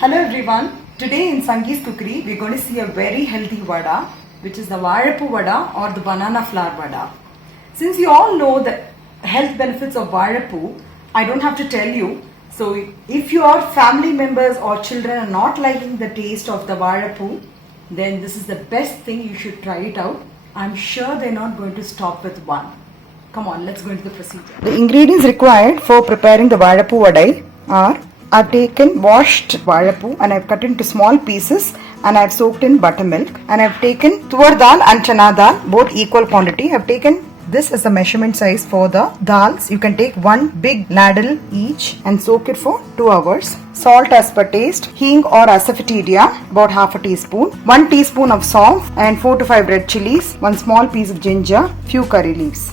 Hello everyone. Today in Sangee's Cookery, we're going to see a very healthy vada, which is the vadapu vada or the banana flour vada. Since you all know the health benefits of vadapu, I don't have to tell you. So if your family members or children are not liking the taste of the vadapu, then this is the best thing. You should try it out. I'm sure they're not going to stop with one. Come on, let's go into the procedure. The ingredients required for preparing the vadapu vadai are: I've taken washed vadapu and I've cut into small pieces and I've soaked in buttermilk, and I've taken tur dal and chana dal, both equal quantity. I've taken this as the measurement size for the dals. You can take one big ladle each and soak it for 2 hours. Salt as per taste, hing or asafoetida about half a teaspoon, 1 teaspoon of salt and 4 to 5 red chilies, 1 small piece of ginger, few curry leaves.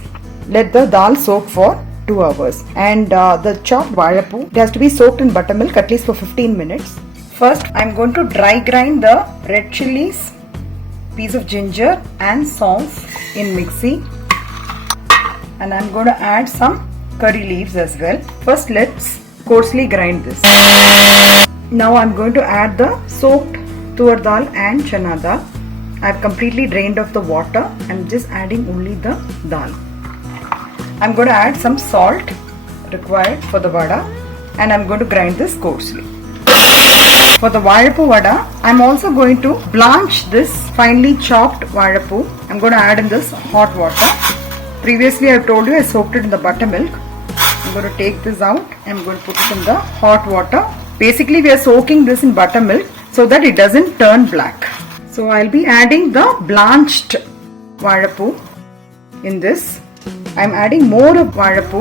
Let the dal soak for 2 hours, and the chopped vadapu, it has to be soaked in buttermilk at least for 15 minutes. First, I'm going to dry grind the red chilies, piece of ginger and salt in mixie, and I'm going to add some curry leaves as well. First, let's coarsely grind this. Now I'm going to add the soaked tur dal and chana dal. I've completely drained off the water and just adding only the dal. I'm going to add some salt required for the vada, and I'm going to grind this coarsely. For the vadapu vada, I'm also going to blanch this finely chopped vadapu. I'm going to add in this hot water. Previously I've told you I soaked it in the buttermilk. I'm going to take this out and I'm going to put it in the hot water. Basically we are soaking this in buttermilk so that it doesn't turn black. So I'll be adding the blanched vadapu in this. I'm adding more of vadapu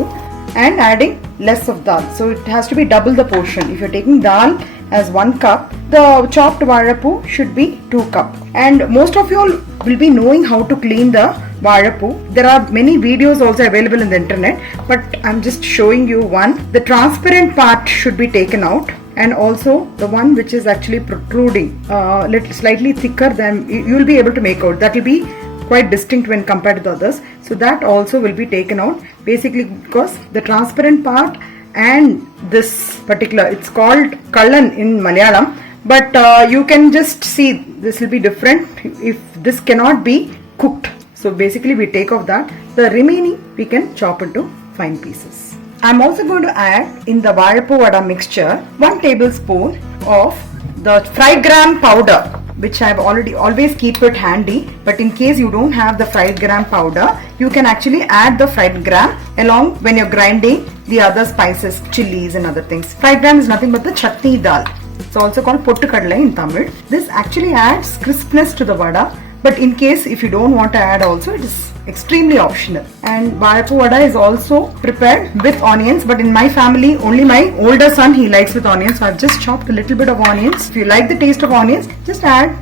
and adding less of dal. So it has to be double the portion. If you're taking dal as 1 cup, the chopped vadapu should be 2 cups. And most of you all will be knowing how to clean the vadapu. There are many videos also available in the internet, but I'm just showing you one. The transparent part should be taken out, and also the one which is actually protruding, little slightly thicker than you will be able to make out. That will be quite distinct when compared to the others. So that also will be taken out, basically because the transparent part and this particular, it's called kallan in Malayalam, but you can just see this will be different if this cannot be cooked. So basically we take off that. The remaining we can chop into fine pieces. I'm also going to add in the vadapu vada mixture 1 tablespoon of the fried gram powder, which I've always keep it handy. But in case you don't have the fried gram powder, you can actually add the fried gram along when you're grinding the other spices, chilies and other things. Fried gram is nothing but the chutney dal. It's also called pottu kadalai in Tamil. This actually adds crispness to the vada, but in case if you don't want to add also, it is extremely optional. And vadapu vada is also prepared with onions, but in my family only my older son, he likes with onions, so I've just chopped a little bit of onions. If you like the taste of onions, just add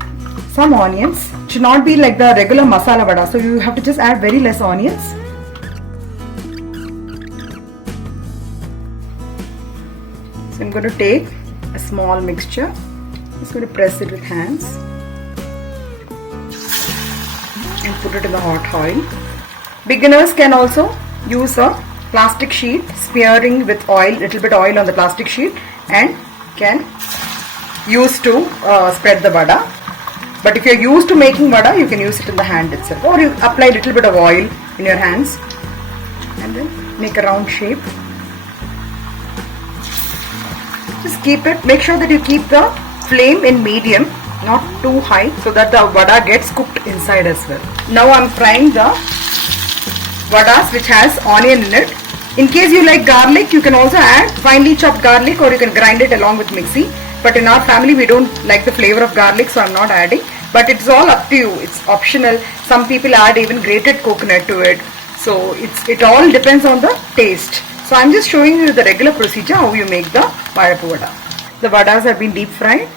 some onions. It should not be like the regular masala vada, so you have to just add very less onions. So I'm going to take a small mixture. I'm just going to press it with hands and put it in the hot oil. Beginners can also use a plastic sheet, spearing with oil, little bit oil on the plastic sheet, and can use to spread the vada. But if you're used to making vada, you can use it in the hand itself, or you apply little bit of oil in your hands and then make a round shape. Just keep it, make sure that you keep the flame in medium, not too high, so that the vada gets cooked inside as well. Now I'm frying the vadas which has onion in it. In case you like garlic, you can also add finely chopped garlic, or you can grind it along with mixie. But in our family we don't like the flavor of garlic, so I'm not adding. But it's all up to you, it's optional. Some people add even grated coconut to it. So it all depends on the taste. So I'm just showing you the regular procedure how you make the vadapu vada. The vadas have been deep fried.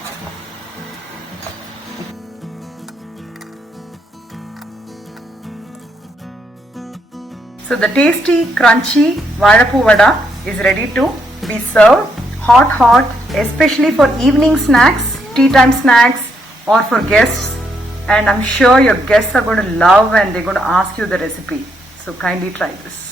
So the tasty, crunchy vadapu vada is ready to be served. Hot, especially for evening snacks, tea time snacks, or for guests. And I'm sure your guests are going to love and they're going to ask you the recipe. So kindly try this.